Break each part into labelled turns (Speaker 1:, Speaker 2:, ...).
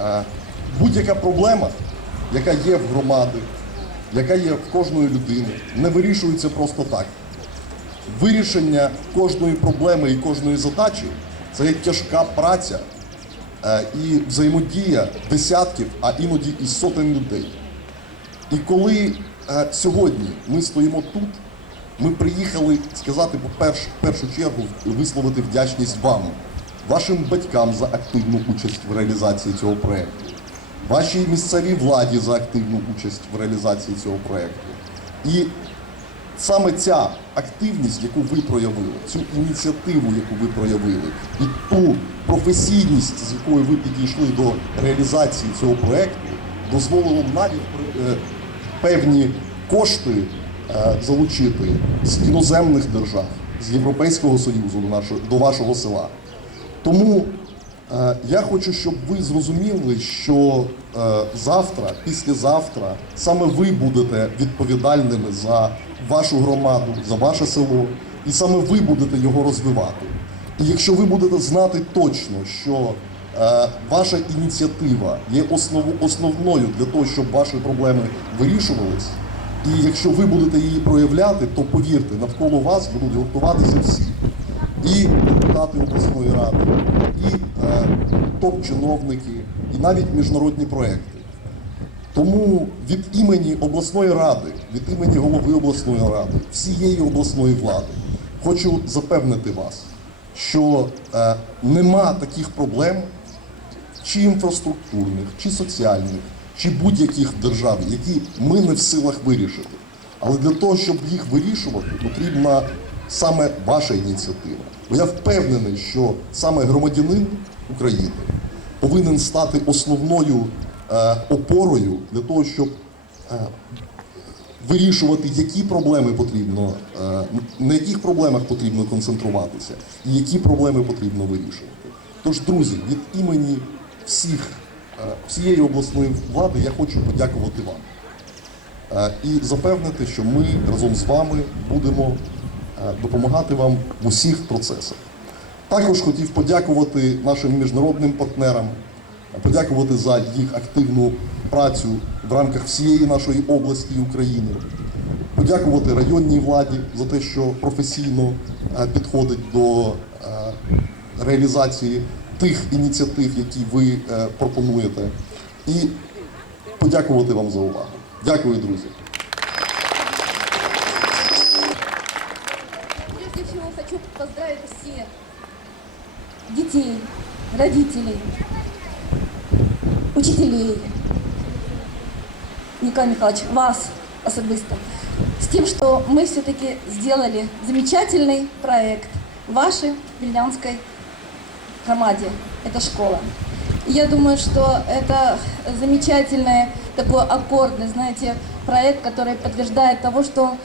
Speaker 1: Е, Будь-яка проблема, яка є в громади, яка є в кожної людини, не вирішується просто так. Вирішення кожної проблеми і кожної задачі це є тяжка праця е, і взаємодія десятків, а іноді і сотень людей. І коли е, сьогодні ми стоїмо тут, ми приїхали сказати, в першу чергу, висловити вдячність вам, вашим батькам за активну участь в реалізації цього проєкту, вашій місцевій владі за активну участь в реалізації цього проєкту. І саме ця активність, яку ви проявили, цю ініціативу, яку ви проявили, і ту професійність, з якою ви підійшли до реалізації цього проєкту, дозволило навіть е, певні кошти е, залучити з іноземних держав, з Європейського Союзу до, нашого, до вашого села. Тому е, я хочу, щоб ви зрозуміли, що е, завтра, післязавтра, саме ви будете відповідальними за вашу громаду, за ваше село, і саме ви будете його розвивати. І якщо ви будете знати точно, що е, ваша ініціатива є основ, основною для того, щоб ваші проблеми вирішувались, і якщо ви будете її проявляти, то повірте, навколо вас будуть гуртуватися всі і депутати обласної ради, і е, топ-чиновники, і навіть міжнародні проекти. Тому від імені обласної ради, від імені голови обласної ради, всієї обласної влади хочу запевнити вас, що е, нема таких проблем, чи інфраструктурних, чи соціальних, чи будь-яких в державі, які ми не в силах вирішити. Але для того, щоб їх вирішувати, потрібна саме ваша ініціатива. Бо я впевнений, що саме громадянин України повинен стати основною е, опорою для того, щоб е, вирішувати, які проблеми потрібно, е, на яких проблемах потрібно концентруватися, і які проблеми потрібно вирішувати. Тож, друзі, від імені всіх, е, всієї обласної влади я хочу подякувати вам е, і запевнити, що ми разом з вами будемо допомагати вам в усіх процесах. Також хотів подякувати нашим міжнародним партнерам, подякувати за їх активну працю в рамках всієї нашої області України, подякувати районній владі за те, що професійно е, підходить до е, реалізації тих ініціатив, які ви е, пропонуєте, і подякувати вам за увагу. Дякую, друзі.
Speaker 2: Детей, родителей, учителей, Николай Михайлович, вас особисто, с тем, что мы все-таки сделали замечательный проект вашей Вильнянской громаде. Это школа. Я думаю, что это замечательный такой аккордный, знаете, проект, который подтверждает того, что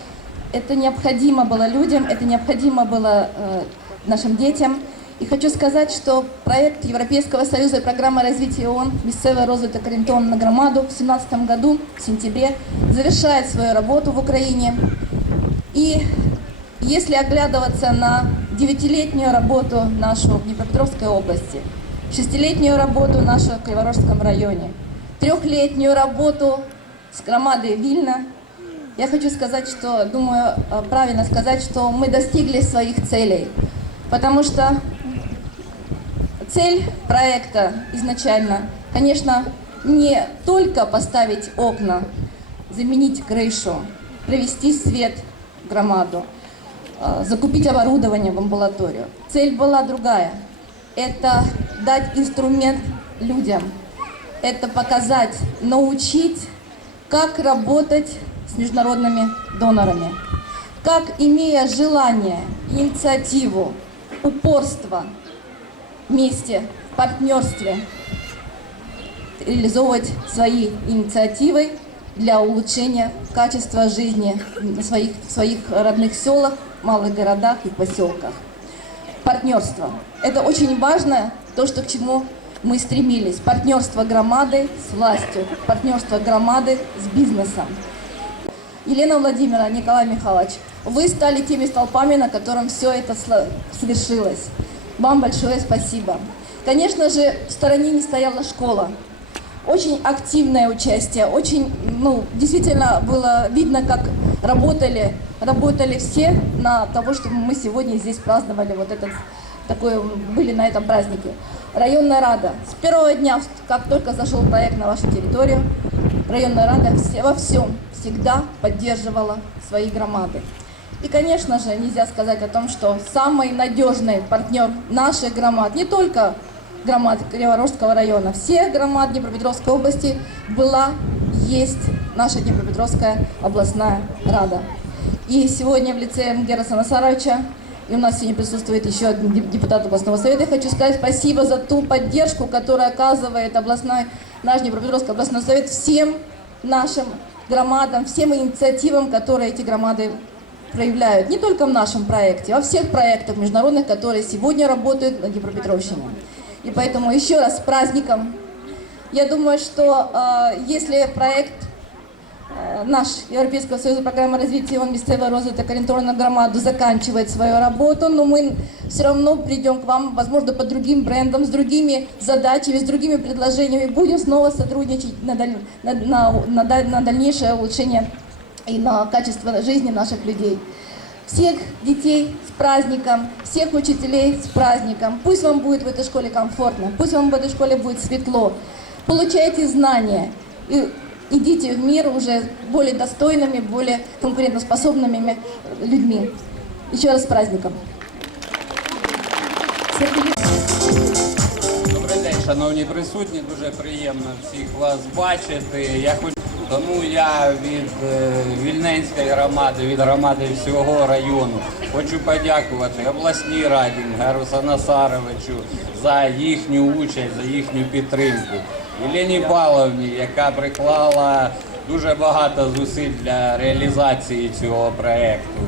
Speaker 2: это необходимо было людям, это необходимо было э, нашим детям. И хочу сказать, что проект Европейского Союза и программа развития ООН «Місцеве розвиток орієнтовано на громаду» в 2017 году, в сентябре, завершает свою работу в Украине. И если оглядываться на девятилетнюю работу нашу в Днепропетровской области, шестилетнюю работу нашу в Криворожском районе, трехлетнюю работу с громадой Вильна, я хочу сказать, что, думаю, э, правильно сказать, что мы достигли своих целей. Потому что цель проекта изначально, конечно, не только поставить окна, заменить крышу, привести свет в громаду, э, закупить оборудование в амбулаторию. Цель была другая. Это дать инструмент людям. Это показать, научить, как работать с международными донорами. Как, имея желание, инициативу, упорство вместе, в партнерстве, реализовывать свои инициативы для улучшения качества жизни на своих, в своих родных селах, малых городах и поселках. Партнерство. Это очень важно, то, что к чему мы стремились. Партнерство громады с властью, партнерство громады с бизнесом. Елена Владимировна, Николай Михайлович, вы стали теми столпами, на котором все это свершилось. Вам большое спасибо. Конечно же, в стороне не стояла школа. очень активное участие, очень, ну, действительно было видно, как работали, работали все на того, чтобы мы сегодня здесь праздновали вот этот такой, были на этом празднике. Районная Рада. С первого дня, как только зашел проект на вашу территорию, районная Рада во всем всегда поддерживала свои громады. И, конечно же, нельзя сказать о том, что самый надежный партнер наших громад, не только громад Криворожского района, всех громад Днепропетровской области была, есть наша Днепропетровская областная рада. И сегодня в лице Гераса Насаровича, и у нас сегодня присутствует еще один деп- депутат областного совета, я хочу сказать спасибо за ту поддержку, которую оказывает областной, наш Днепропетровский областной совет всем нашим громадам, всем инициативам, которые эти громады проявляют не только в нашем проекте, а во всех проектах международных, которые сегодня работают на Днепропетровщине. И поэтому еще раз с праздником. Я думаю, что э, если проект э, наш Европейского союза программа развития он місцевого розвиток орієнтовно на громаду заканчивает свою работу, но мы все равно придем к вам, возможно, под другим брендом, с другими задачами, с другими предложениями, будем снова сотрудничать на, даль- на, на, на даль- на дальнейшее улучшение и на качество жизни наших людей. Всех детей с праздником, всех учителей с праздником. Пусть вам будет в этой школе комфортно, пусть вам в этой школе будет светло. Получайте знания и идите в мир уже более достойными, более конкурентоспособными людьми. Еще раз с праздником.
Speaker 3: Добрий день, шановні присутні. Дуже приємно всіх вас бачити. Я хочу тому я від е, Вільненської громади, від громади всього району хочу подякувати обласній раді Герусу Насаровичу за їхню участь, за їхню підтримку. Єлені Павловні, яка приклала дуже багато зусиль для реалізації цього проєкту.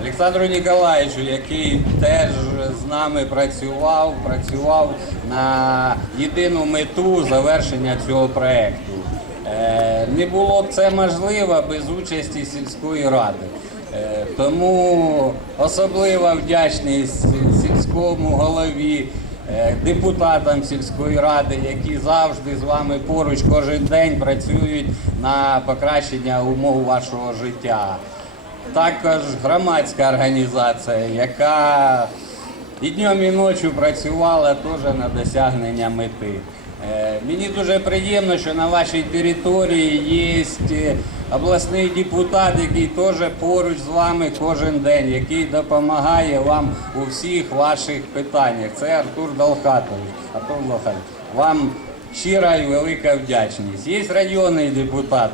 Speaker 3: Олександру Ніколаєвичу, який теж з нами працював, працював на єдину мету завершення цього проєкту. Е, Не було б це можливо без участі сільської ради. Е, Тому особлива вдячність сільському голові, е, депутатам сільської ради, які завжди з вами поруч кожен день працюють на покращення умов вашого життя. Також громадська організація, яка і днем, і ночі працювала теж на досягнення мети. Е, Мені дуже приємно, що на вашій території є е, обласний депутат, який теж поруч з вами кожен день, який допомагає вам у всіх ваших питаннях. Це Артур Долхатович. Артур Долхатович, вам щира і велика вдячність. Є районний депутат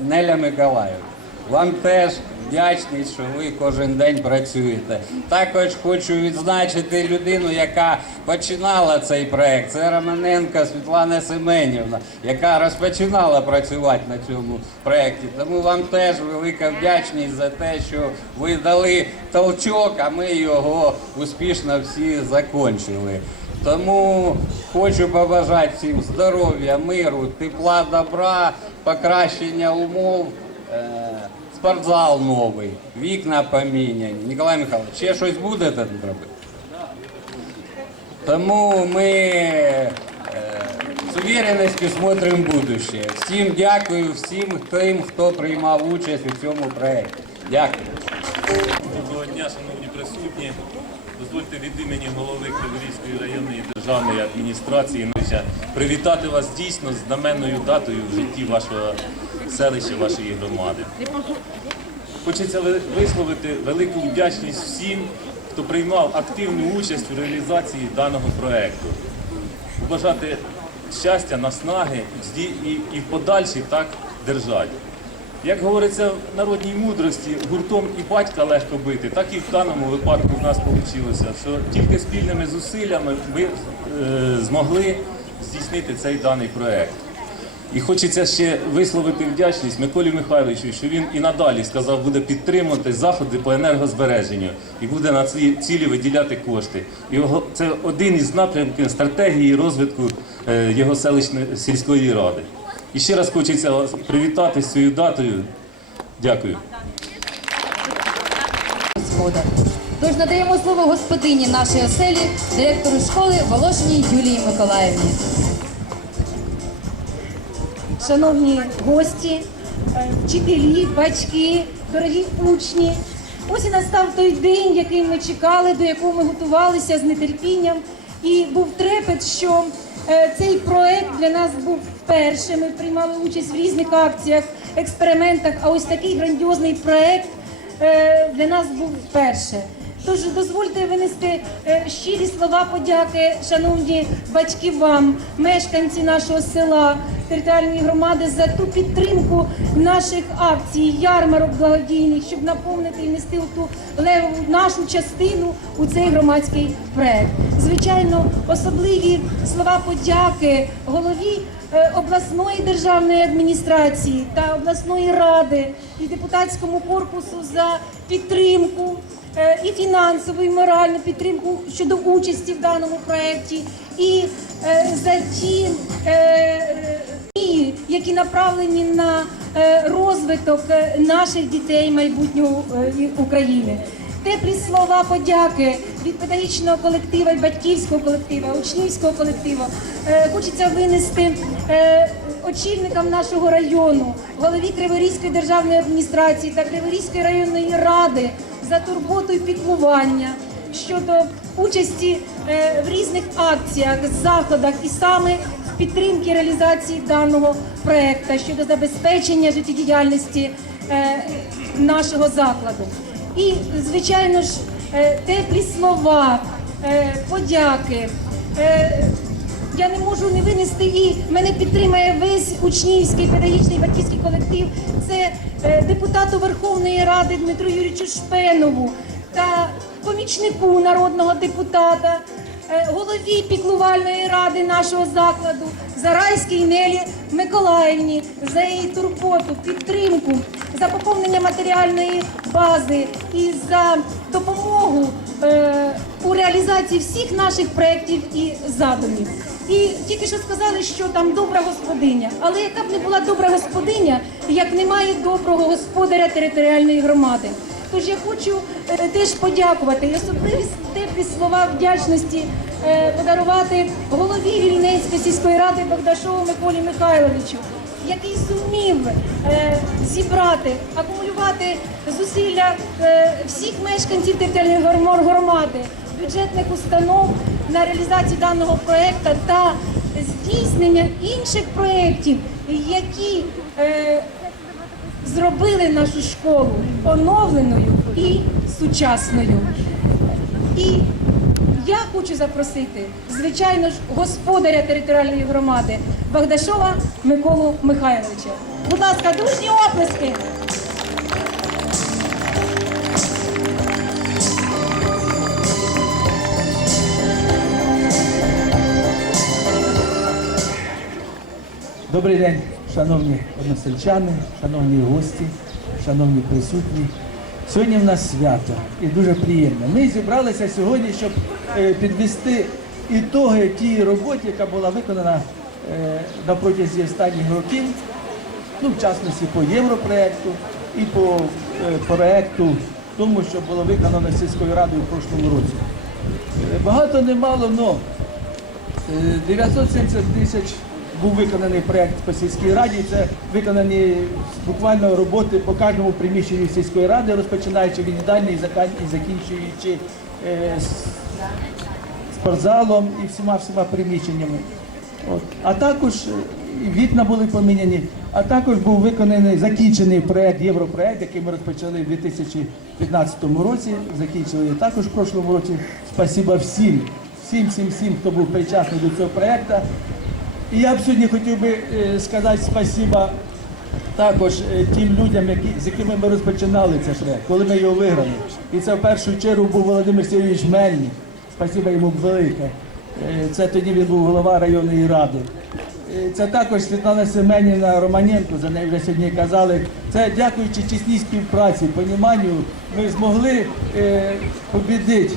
Speaker 3: Неля Миколаївна. Вам теж вдячність, що ви кожен день працюєте. Також хочу відзначити людину, яка починала цей проект. Це Романенко Світлана Семенівна, яка розпочинала працювати на цьому проєкті. Тому вам теж велика вдячність за те, що ви дали толчок, а ми його успішно всі закончили. Тому хочу побажати всім здоров'я, миру, тепла, добра, покращення умов. Спортзал новий, вікна поміняні. Ніколай Михайлович, ще щось будете тут робити? Тому ми е, з увереністю смотримо в будущее. Всім дякую, всім тим, хто приймав участь у цьому проєкті. Дякую.
Speaker 4: Доброго дня, шановні присутні. Дозвольте від імені голови Криворізької районної державної адміністрації Ноча привітати вас дійсно з знаменною датою в житті вашого селища, вашої громади. Хочеться висловити велику вдячність всім, хто приймав активну участь у реалізації даного проекту. Побажати щастя, наснаги і, в подальшій так державі. Як говориться в народній мудрості, гуртом і батька легко бити, так і в даному випадку в нас вийшло, що тільки спільними зусиллями ми е, змогли здійснити цей даний проект. І хочеться ще висловити вдячність Миколі Михайловичу, що він і надалі сказав, буде підтримувати заходи по енергозбереженню і буде на ці цілі виділяти кошти. І це один із напрямків стратегії розвитку е, його селищної сільської ради. І ще раз хочеться вас привітати з цією датою. Дякую.
Speaker 5: Тож надаємо слово господині нашої оселі, директору школи Волошиній Юлії Миколаївні. Шановні гості, е, вчителі, батьки, дорогі учні. Ось і настав той день, який ми чекали, до якого ми готувалися з нетерпінням. І був трепет, що е, цей проект для нас був вперше. Ми приймали участь в різних акціях, експериментах. А ось такий грандіозний проект е, для нас був вперше. Тож дозвольте винести е, щирі слова подяки, шановні батьки вам, мешканці нашого села, територіальної громади, за ту підтримку наших акцій, ярмарок благодійних, щоб наповнити і нести ту левову нашу частину у цей громадський проект. Звичайно, особливі слова подяки голові е, обласної державної адміністрації та обласної ради і депутатському корпусу за підтримку і фінансову, і моральну підтримку щодо участі в даному проєкті, і е, за ті е, дії, які направлені на е, розвиток е, наших дітей майбутнього е, України. Теплі слова подяки від педагогічного колективу, і батьківського колективу, учнівського колективу. Е, Хочеться винести е, очільникам нашого району, голові Криворізької державної адміністрації та Криворізької районної ради за турботу і піклування щодо участі е, в різних акціях, заходах і саме в підтримки реалізації даного проекту щодо забезпечення життєдіяльності е, нашого закладу. І, звичайно ж, е, теплі слова, подяки. Я не можу не винести і мене підтримає весь учнівський педагогічний батьківський колектив. Це е, депутату Верховної Ради Дмитру Юрійовичу Шпенову та помічнику народного депутата, е, голові піклувальної ради нашого закладу Зарайській Нелі Миколаївні за її турботу, підтримку, за поповнення матеріальної бази і за допомогу е, у реалізації всіх наших проєктів і задумів. І тільки що сказали, що там добра господиня. Але яка б не була добра господиня, як немає доброго господаря територіальної громади. Тож я хочу е, теж подякувати і особливі теплі слова вдячності е, подарувати голові Вільненської сільської ради Богдашову Миколі Михайловичу, який зумів е, зібрати, акумулювати зусилля е, всіх мешканців територіальної громади, бюджетних установ на реалізацію даного проекту та здійснення інших проєктів, які е, зробили нашу школу оновленою і сучасною. І я хочу запросити, звичайно ж, господаря територіальної громади Богдашова Миколу Михайловича. Будь ласка, дружні оплески.
Speaker 6: Добрий день, шановні односельчани, шановні гості, шановні присутні. Сьогодні в нас свято і дуже приємно. Ми зібралися сьогодні, щоб е, підвести ітоги тієї роботи, яка була виконана е, на протязі останніх років, ну, в частності по європроекту і по е, проекту тому, що було виконано сільською радою в прошлому році. Багато не мало, але 970 тисяч був виконаний проєкт по сільській раді. Це виконані буквально роботи по кожному приміщенню сільської ради, розпочинаючи від їдальні і закінчуючи е, спортзалом і всіма всіма приміщеннями. От. А також е, вікна були поміняні, а також був виконаний закінчений проект, європроект, який ми розпочали в 2015 році. Закінчили також в прошлому році. Спасибо всім, всім, всім, всім, хто був причасний до цього проекту. І я б сьогодні хотів би е, сказати спасибо також е, тим людям, які, з якими ми розпочинали цей проект, коли ми його виграли. І це в першу чергу був Володимир Сергійович Мельник. Спасибо йому велике. Е, Це тоді він був голова районної ради. Це також Світлана Семенівна Романенко, за нею вже сьогодні казали. Це дякуючи чесній співпраці, поніманню, ми змогли е, побідити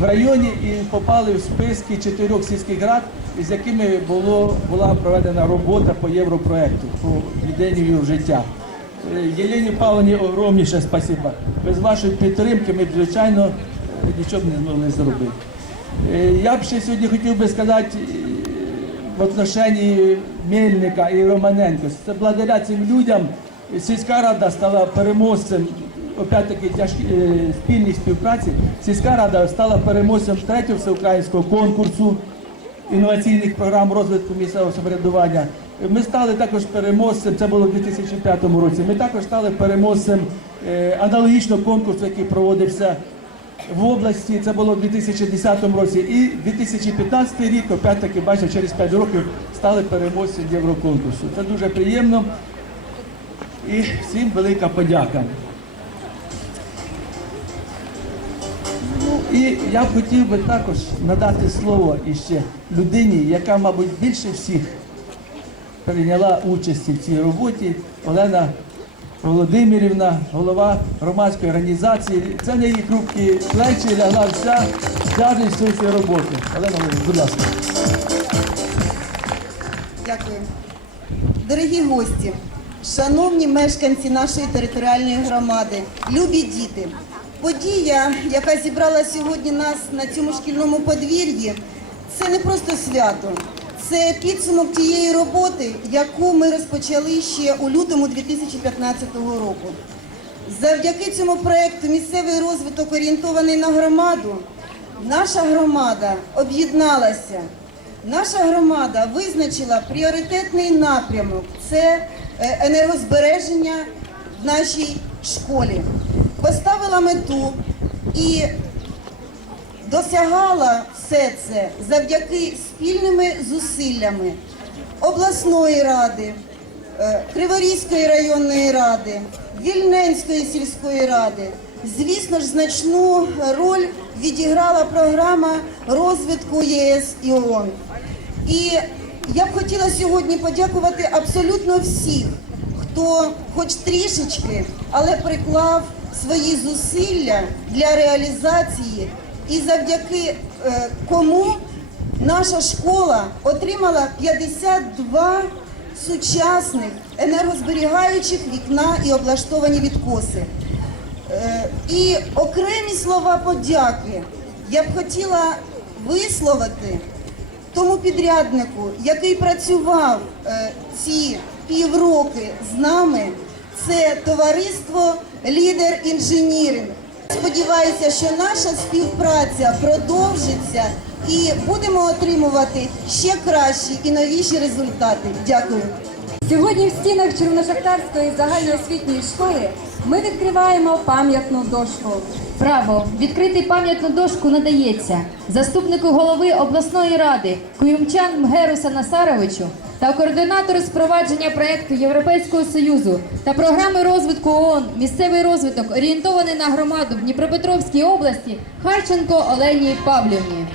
Speaker 6: в районі і попали в списки чотирьох сільських рад, з якими було, була проведена робота по європроекту, по введенню життя. Е, Єлені Павловні огромніше спасибо. Без вашої підтримки ми б, звичайно, нічого не змогли зробити. Е, Я б ще сьогодні хотів би сказати, е, в отношенні Мельника і Романенко. Це благодаря цим людям сільська рада стала переможцем. Опять-таки тяжкі спільній співпраці сільська рада стала переможцем третього всеукраїнського конкурсу інноваційних програм розвитку місцевого самоврядування. Ми стали також переможцем, це було в 2005 році. Ми також стали переможцем е, аналогічного конкурсу, який проводився в області. Це було в 2010 році. І 2015 рік, опять-таки, бачите, через 5 років стали переможцем Євроконкурсу. Це дуже приємно. І всім велика подяка. І я хотів би також надати слово іще людині, яка, мабуть, більше всіх прийняла участь в цій роботі. Олена Володимирівна, голова громадської організації. Це не її хрупкі плечі, лягла вся тяжість цієї роботи. Олена Володимирівна, будь ласка.
Speaker 7: Дякую. Дорогі гості, шановні мешканці нашої територіальної громади, любі діти. Подія, яка зібрала сьогодні нас на цьому шкільному подвір'ї, це не просто свято, це підсумок тієї роботи, яку ми розпочали ще у лютому 2015 року. Завдяки цьому проекту місцевий розвиток орієнтований на громаду. Наша громада об'єдналася. Наша громада визначила пріоритетний напрямок це е, енергозбереження в нашій школі. Поставила мету і досягала все це завдяки спільними зусиллями обласної ради, е, Криворізької районної ради, Вільненської сільської ради. Звісно ж, значну роль відіграла програма розвитку ЄС і ООН. І я б хотіла сьогодні подякувати абсолютно всіх, хто хоч трішечки, але приклав свої зусилля для реалізації і завдяки е, кому наша школа отримала 52 сучасних енергозберігаючих вікна і облаштовані відкоси. Е, І окремі слова подяки я б хотіла висловити тому підряднику, який працював е, ці півроки з нами, це товариство Лідер інженіринг. Сподіваюся, що наша співпраця продовжиться і будемо отримувати ще кращі і новіші результати. Дякую.
Speaker 8: Сьогодні в стінах Червоношахтарської загальноосвітньої школи ми відкриваємо пам'ятну дошку.
Speaker 9: Право відкрити пам'ятну дошку надається заступнику голови обласної ради Куюмчан Мгеру Насаровичу та координатор спровадження проекту Європейського союзу та програми розвитку ООН місцевий розвиток орієнтований на громаду в Дніпропетровській області Харченко Олені Павлівні.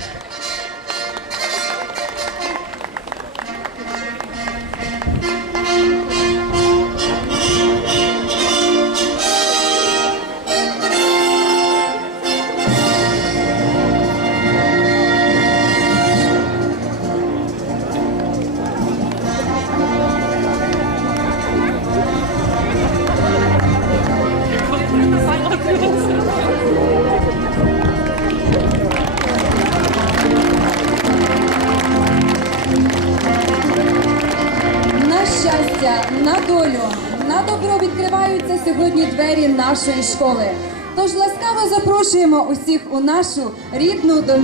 Speaker 8: Нашої школи. Тож ласкаво запрошуємо усіх у нашу рідну домівку.